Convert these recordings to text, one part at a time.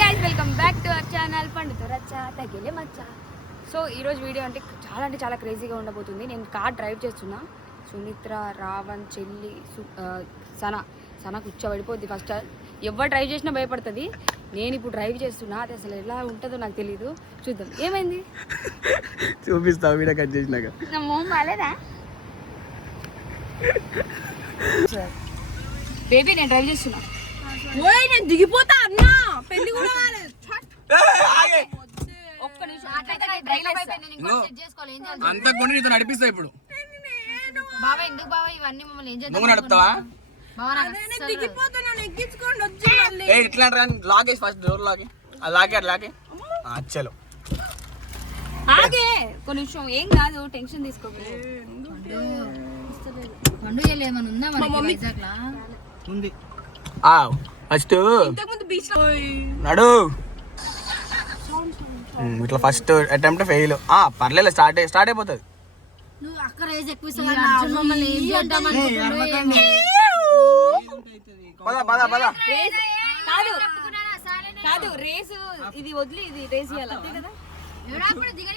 Guys welcome back to our channel పండుతో రచ్చా తగిలే మచ్చా. సో ఈరోజు వీడియో అంటే చాలా క్రేజీగా ఉండబోతుంది. నేను కార్ డ్రైవ్ చేస్తున్నా. సుమిత్ర, రావణ్, చెల్లి, సన కూర్చోబడిపోద్ది. ఫస్ట్ ఎవరు డ్రైవ్ చేసినా భయపడుతుంది. నేను ఇప్పుడు డ్రైవ్ చేస్తున్నా. అది అసలు ఎలా ఉంటుందో నాకు తెలీదు. చూద్దాం ఏమైంది చూపిస్తావు వీడియో కట్ చేసినాక. నా మొహం బాలేదా బేబీ? నేను డ్రైవ్ చేస్తున్నా. నేను దిగిపోతా అన్నా. పెళ్లి కూడా ఒక్క నిమిషం అంత కొన్ని నీతో నడిపిస్తా ఇప్పుడు. బాబా ఎందుకు బాబా ఇవన్నీ మమ్మల్ని ఏం చేద్దాం? నువ్వు నడుపుతావా? దిగిపోతాను ఎక్కించుకోండి వచ్చి ఇట్లా లాగేసి ఫస్ట్ డోర్ లాగే. అది లాగే చలో ఆగే కొన్ని నిమిషం. ఏం కాదు, టెన్షన్ తీసుకోకు. పండుగ ఏమైనా ఉందా ఉంది. ఫస్ట్ నడు. ఇట్లా ఫస్ట్ అటెంప్ట్ ఫెయిల్. పర్లేదు, స్టార్ట్ అయిపోతుంది. నువ్వు అక్క రేజ్ ఎక్కువ కాదు రేసు ఇది వదిలి ఇది రేస్ ఇవ్వాలి కదా.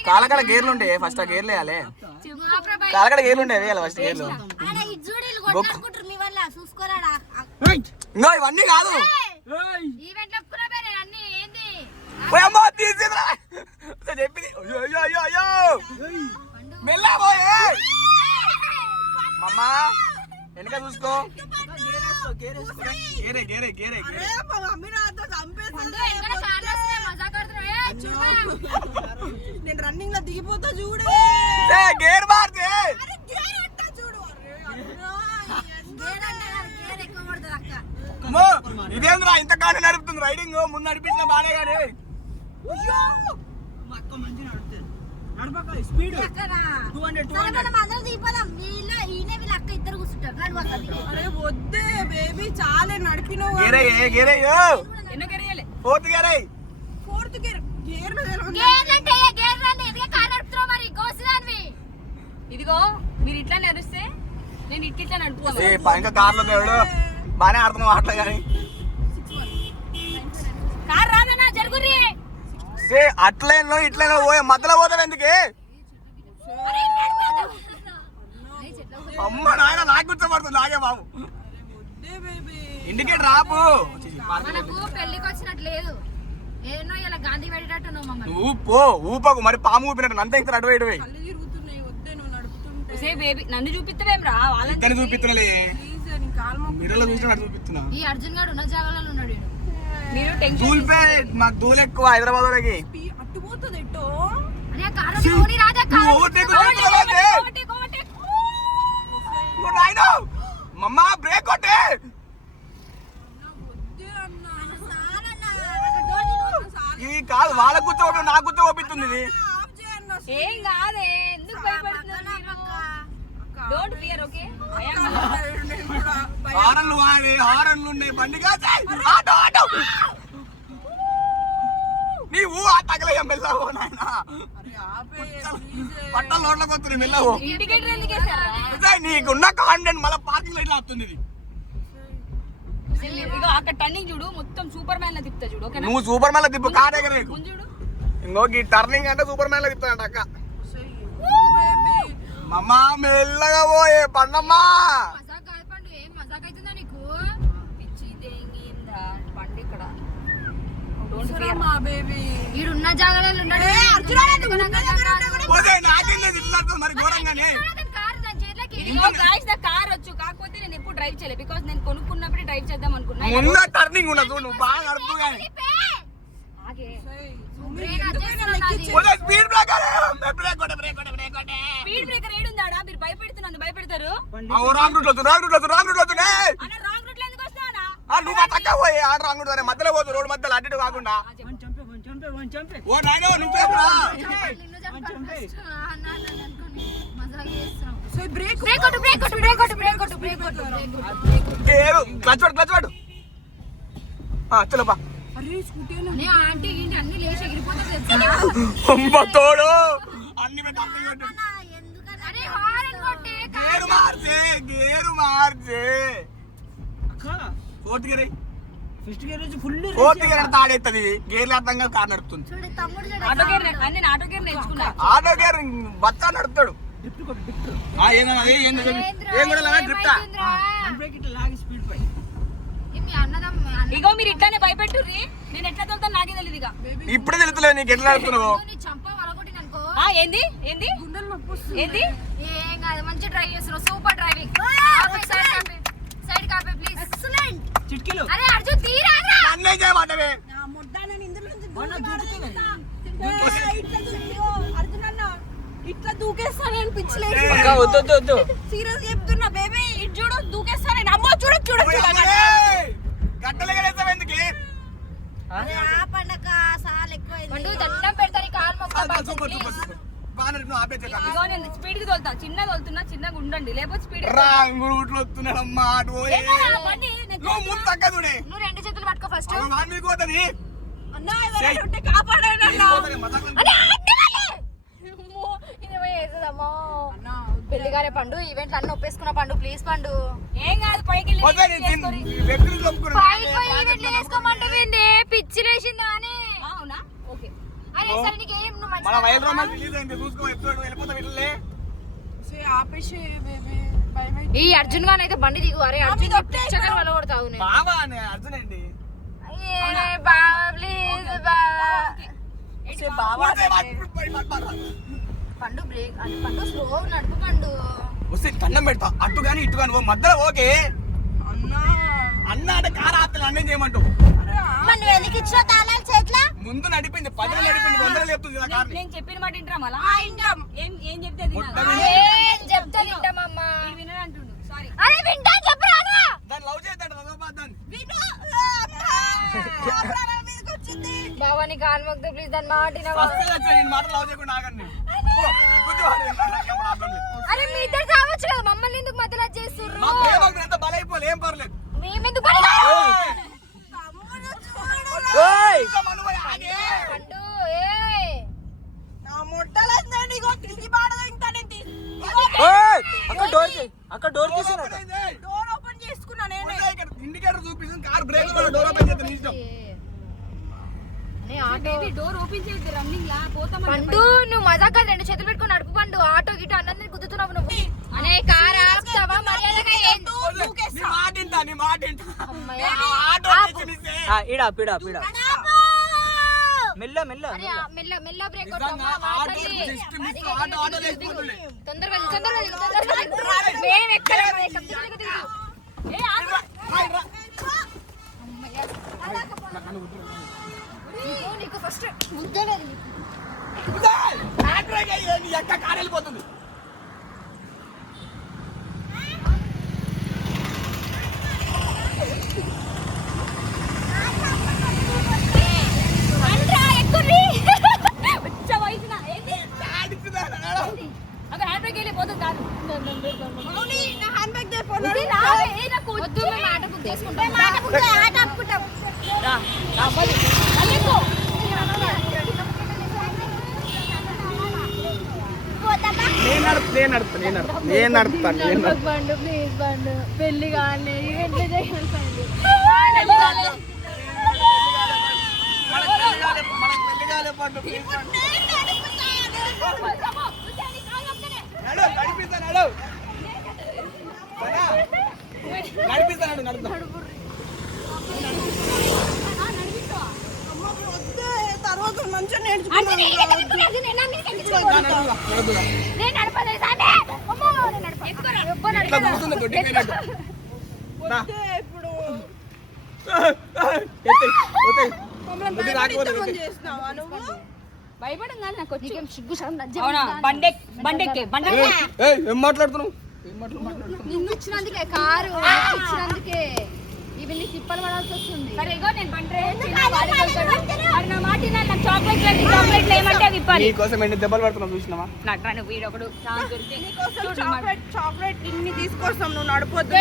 కాలకడ గేర్లు ఉంటాయి. ఫస్ట్ ఆ గేర్లు వేయాలి. కాలకడ గేర్లు ఉంటాయి, వేయాలి ఫస్ట్ గేర్లు. ఇవన్నీ కాదు. చెప్పింది మమ్మా వెనక చూసుకో. నేను రన్నింగ్ లో దిగిపోతా చూడు. గేర్ మార్చే. ఇదేంద్రా ఇంత కాని నడుపుతుంది రైడింగ్. ముందు నడిపించిన బానే గానీ చాలా నడిపిన ఇదిగో మీరు ఇట్లా నడిస్తే నేను ఇట్లా నడుపుతాను. ఇంకా కార్లో దేవుడు బానే ఆడుతున్నావు ఆటలు కానీ కార్ రాదన్నా జరుగురి. అట్లైన్లో ఇట్లైన్లో పోయే మధ్యలో పోతావు ఎందుకే? అమ్మ నాయన నాకు కూర్చోబడుతుంది. నాగే బాబు ఇండికేటర్ ఆపు. మనకు పెళ్లికి వచ్చినట్లేదు. ఏనో ఇలా గాంధీ పెట్టేటట్టు నువ్వు మమ్మల్ని ఊపో. ఊపకు మరి పాము ఊపినట్టు అంత ఇంత అటు ఇటు బేబీ. నన్ను చూపిస్తావేం రా? వాళ్ళని చూపిస్తున్నా. మిర్రలో చూసినా చూపిస్తున్నా. ఈ అర్జున్ గారు ఉన్న జాగాలో ఉన్నాడు. మీరు దూల్పే మాకు దూలు ఎక్కువ హైదరాబాద్ లోకి. అట్టుపోతుంది ఎట్టో. మమ్మా బ్రేక్ కొట్టే. ఇది కాదు వాళ్ళ కూర్చోవడం నా కూర్చో ఓపిస్తుంది. ఇది ఏం కాదే, ఎందుకు భయపడుతున్నారు? Don't fear, okay? హారన్లు వాడి హారన్లు ఉన్నాయి. బండి కాదు నీవు ఆ తగలయ్యా మెల్లవో నాయన. పట్టల రోడ్లకు వస్తుంది మెల్లవో. ఇండికేటర్ ఎందుకు వేసారా? నీకున్న కాన్ఫిడెంట్ మళ్ళీ పార్కింగ్ లో ఇట్లా వస్తుంది. ఇది ఇదిగో అక్కడ టర్నింగ్ చూడు, మొత్తం సూపర్ మ్యాన్ లా తిప్పుతా చూడు. ఓకే? నువ్వు సూపర్ మ్యాన్ లా తిప్పు. కార్ దగ్గర చూడు. ఇంకోకి టర్నింగ్ అంటే సూపర్ మ్యాన్ లా తిప్పుతాడంట అక్క. మమ్మా మెల్లగా పోయే పండమ్మా. మజాక్ కాదు పండు. ఏం మజాక్ అవుతుందా నీకు? పిచ్చి దేంగిందా పండు ఇక్కడ. ఈడున్న జాగాలలో ఉన్నాడు. కార్ వచ్చు, కాకపోతే నేను ఎప్పుడు డ్రైవ్ చేయలేదు. బికాస్ నేను కొనుక్కున్నప్పుడే డ్రైవ్ చేద్దాం అనుకున్నా. టర్నింగ్ ఉండదు, నువ్వు బాగా నడుపు. స్పీడ్ బ్రేకర్ ఏడుందాడా? మీరు భయపెడుతున్నా, భయపెడతారు. నువ్వు తక్కువ పోయి ఆడ రాంగ్ రూట్ మధ్యలో పోదు. రోడ్డు మధ్యలో అడ్డు కాకుండా క్లచ్ పట్టు. చలోపా. తోడు అన్ని గేరు మార్చే. ఫోర్త్ గేర్ ఫోర్త్ గేర్ తాడెత్తది గేర్లు అర్థంగా కార్ నడుపుతుంది. ఆటో గేర్ నేను ఆటో గేర్ నేర్చుకున్నా. ఆటో గేర్ బచ్చా నడుపుతాడు. ఏం కూడా డ్రిఫ్టా ఇగో మీరు ఇట్లానే భయపెట్టుర్రి. నేను ఎట్లా తోలుతాను నాకే తెలియదు. ఇక ఇప్పుడే తెలుస్తలేదు నీకు ఎట్లా నడుపుతున్నావు. ఏంది ఏంది ఏంది ఏం కాదు మంచి డ్రైవ్ చేస్తున్నావు. Super driving. సైడ్ కాపే ప్లీజ్. ఎక్సలెంట్ చిట్కిలు. అరే అర్జున్ తీరా అన్నే చేయమంటవే. నా ముడ్డానని ఇందులో నుంచి అర్జున్ అన్న ఇట్లా దూకేస్తానని పిచ్చిలేసి వద్దు సీరియస్ చెప్తున్నా బేబీ ఇటు చూడు దూకేస్తానని. అమ్మో చూడు చూడు గట్టలేగలేస్తావు ఎందుకు? ఆ పండగ సాల్ ఎక్కువ దండం పెడతాను కాలు మొక్క. ఆపేచ్చా నేను స్పీడ్ కి తోలుతా. చిన్న తోలుతున్నా చిన్నగా ఉండండి లేకపోతే స్పీడ్. రాంగులు వస్తున్నాడమ్మా అటు పోయి. నువ్వు ముందు తగ్గదుడే. నువ్వు రెండు చేతులు పట్టుకో ఫస్ట్. మీకు పోతుంది అన్న ఎవరైనా ఉంటే కాపాడండి అన్న. పెళ్లిగానే పండు ఈవెంట్ అన్ని ఒప్పేసుకున్న పండు ప్లీజ్ పండు. ఏం కాదు పైకి వేసుకోమంటుంది. పిచ్చి లేచిందా అని. అవునా ఓకే. అరే సరే నీకేం నువ్వు మన వైల్డ్ రోమాన్స్ రిలీజ్ అయింది చూసుకో ఎపిసోడ్ వెళ్ళిపోతా వీళ్ళే. ఆపేసి బేబీ బై బై. ఈ అర్జున్ గాని అయితే బండి దిగు. అరే అర్జున్ చక్కగా వలగొడతావు. బావా అనే అర్జున్ అండి. పండు బ్రేక్ పండు స్లో నడుపు పండు. వస్తే దండం పెడతా అటు గాని ఇటు గాని మధ్యలో ఓకే అన్నా అన్న అంటే కారు ఆపుతుంది అన్నేం చేయమంటావు. ముందు నడిపింది 10 నడిపింది 100 చెప్తుంది కదా కారు. నేను చెప్పిన మాట వింటారా మళ్ళా? ఏం చెప్తే చెప్తే వింటామమ్మా. వినడంటుండు సారీ. అరే వింటా చెప్పరా దాన్ని లవ్ చేద్దాం దాన్ని బావాని కాలు మొక్కితే ప్లీజ్ దాని మాట వినవా? నేను మాట లవ్ చేయకుండా ఆగండి. అరే మీ ఇద్దరు కావచ్చు కదా మమ్మల్ని ఎందుకు మధ్యలో చేస్తుర్రు? మా ప్రేమకు ఎంత బలైపోలే ఏం పర్లేదు. మేమెందుకు పండు నా ముట్టలండి ఇగో తిరిగి పాడదు ఇంకా నేను అక్కడ డోర్ డోర్ ఓపెన్ చేసుకున్నా నేనే. ఇండికేటర్ చూపిస్తుంది కార్ బ్రేక్ కూడా డోర్ ఓపెన్ చేస్తే నీ ఇష్టం. డోర్ ఓపెన్ చేసి రన్నింగ్ లా పోతాం. పండు నువ్వు మజాగా 2 చేతులు పెట్టుకొని నడుపు పండు. ఆటో గిటో అన్నందరినీ గుద్దుతున్నావు నువ్వు. అనే కార్ ఆపుతావా మర్యాదగా? నీ మాట వింటా నీ మాట వింటా. ఆటో చేసినిస్తే ఇడా మెల్ల మెల్ల అరే మెల్ల మెల్ల బ్రేక్ నిజంగా ఆటో జస్ట్ మిస్ ఆటో లేకపోతుంది. తొందరగా మేము ఎక్కలేము. ఏ ఆగు. నీకు ఫస్ట్ ముద్దలేదు. నీ ఎక్క కారు వెళ్ళిపోతుంది. హ్యాండ్ బ్రేక్ వెళ్ళి పోతుంది కాదు. మౌని నా హ్యాండ్ బ్యాగ్ దే ఫోన్ వద్దు మేము ఆట బుక్ చేసుకుంటాం. ఆట ఆపుకుంటాం. నేను నడుపుతాను పండు ప్లీజ్ పండు పెళ్లి కానీ ఈవెంట్ చేయాలి. తర్వాత మంచిగా ఇప్పుడు చేసినావా నువ్వు? భయపడం కాదు నాకు వచ్చి సిగ్గు బండెక్కే ఏం మాట్లాడుతున్నావు? నిన్ను ఇచ్చినందుకే కారు ఇచ్చినందుకే ఇవన్నీ తిప్పలు పడాల్సి వస్తుంది. సరే ఇగో నేను నా మాట నాకు చాక్లెట్ ఏమంటే అవి ఇవ్వాలి. నీకోసం ఎన్ని దెబ్బలు పడుతున్నావు చూసినావా? నట్రాను వీడొకడు చాక్లెట్ ఇన్ని తీసుకొస్తాం నువ్వు నడిపోద్దు.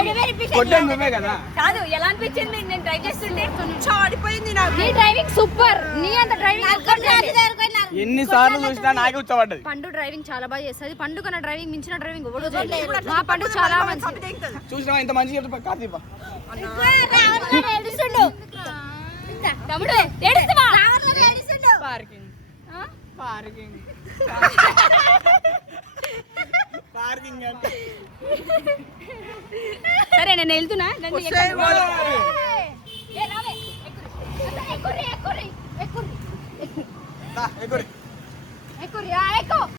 కొట్టాను నువ్వే కదా. కాదు ఎలా అనిపించింది నేను డ్రైవ్ చేస్తుంటే? చాడిపోయింది నాకు. నీ డ్రైవింగ్ సూపర్. నీ అంత డ్రైవింగ్ ఎన్ని సార్లు చూసినా నాకే ఉచ్చబడ్డది. పండు డ్రైవింగ్ చాలా బాగా చేస్తుంది. పండు కన్నా డ్రైవింగ్ మించిన డ్రైవింగ్ ఎవడో చేయలేదు. మా పండు చాలా మంచిది. చూసినావా ఇంత మంచిగా చెప్తా కార్తీప. తమ్ముడు ఏడుస్తావా? పార్కింగ్ ఆ? పార్కింగ్ పార్కింగ్ అంటే సరే నేను వెళ్తున్నా నన్ను వస్తాయి వాళ్ళు. ఏ, రావే. ఎక్కుర్రి, ఎక్కుర్రి, ఎక్కుర్రి, ఎక్కుర్రి, దా, ఎగురు. ఎక్కుర్రి, ఎక్కు